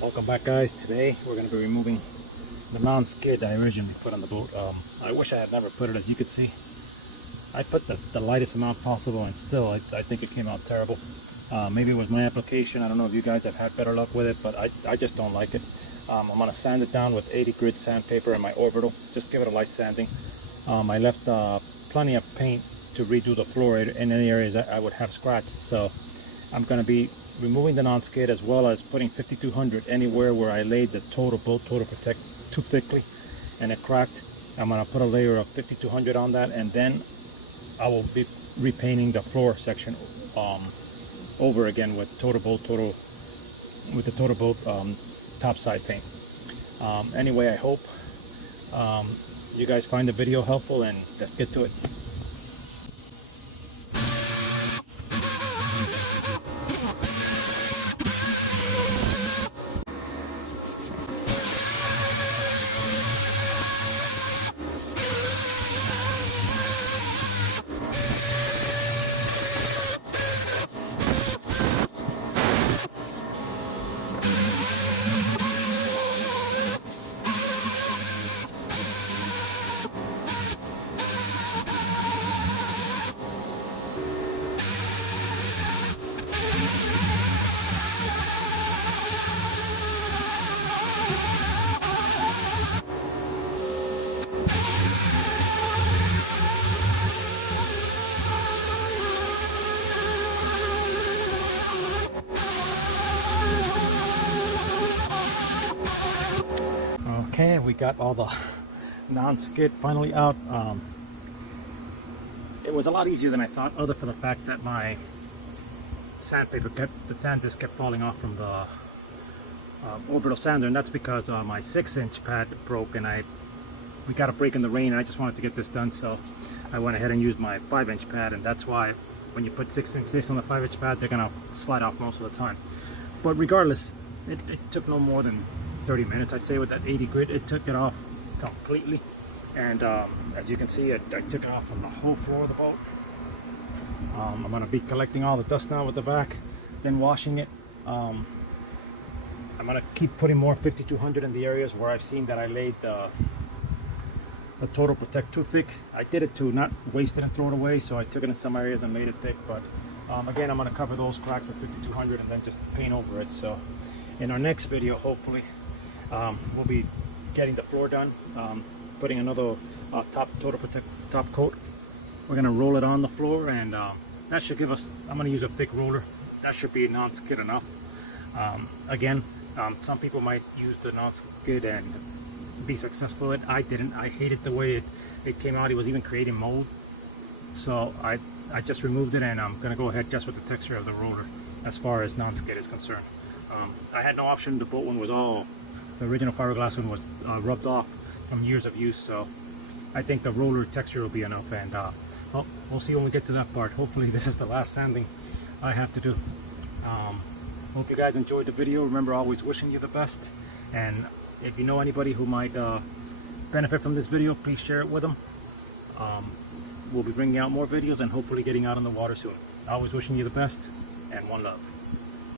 Welcome back, guys. Today we're going to be removing the non-skid I originally put on the boat. I wish I had never put it. As you can see, I put the lightest amount possible, and still I think it came out terrible. Maybe it was my application. I don't know if you guys have had better luck with it, but I just don't like it. I'm going to sand it down with 80 grit sandpaper and my orbital. Just give it a light sanding. I left plenty of paint to redo the floor in any areas that I would have scratched. So I'm going to be removing the non-skid, as well as putting 5200 anywhere where I laid the boat total protect too thickly and it cracked. I'm going to put a layer of 5200 on that, and then I will be repainting the floor section over again with the total boat topside paint. Anyway, I hope you guys find the video helpful, and let's get to it. Okay, we got all the non-skid finally out. It was a lot easier than I thought, other for the fact that my sandpaper the sand just kept falling off from the orbital sander, and that's because my 6-inch pad broke, and we got a break in the rain, and I just wanted to get this done, so I went ahead and used my 5-inch pad, and that's why when you put 6-inch discs on the 5-inch pad, they're gonna slide off most of the time. But regardless, it took no more than 30 minutes, I'd say. With that 80 grit, it took it off completely, and as you can see, I took it off from the whole floor of the boat. I'm going to be collecting all the dust now with the vac, then washing it. I'm going to keep putting more 5200 in the areas where I've seen that I laid the total protect too thick. I did it to not waste it and throw it away, so I took it in some areas and made it thick, but again, I'm going to cover those cracks with 5200 and then just paint over it. So in our next video, hopefully, we'll be getting the floor done, putting another total protect top coat. We're going to roll it on the floor, and that should give us, I'm going to use a thick roller. That should be non-skid enough. Again, some people might use the non-skid and be successful at it. I didn't. I hated the way it came out. It was even creating mold. So I just removed it, and I'm going to go ahead just with the texture of the roller as far as non-skid is concerned. I had no option. The boat one was all, the original fiberglass one was rubbed off from years of use, so I think the roller texture will be enough, and well, we'll see when we get to that part. Hopefully this is the last sanding I have to do. Hope you guys enjoyed the video. Remember, always wishing you the best, and if you know anybody who might benefit from this video, please share it with them. We'll be bringing out more videos and hopefully getting out on the water soon. Always wishing you the best, and one love.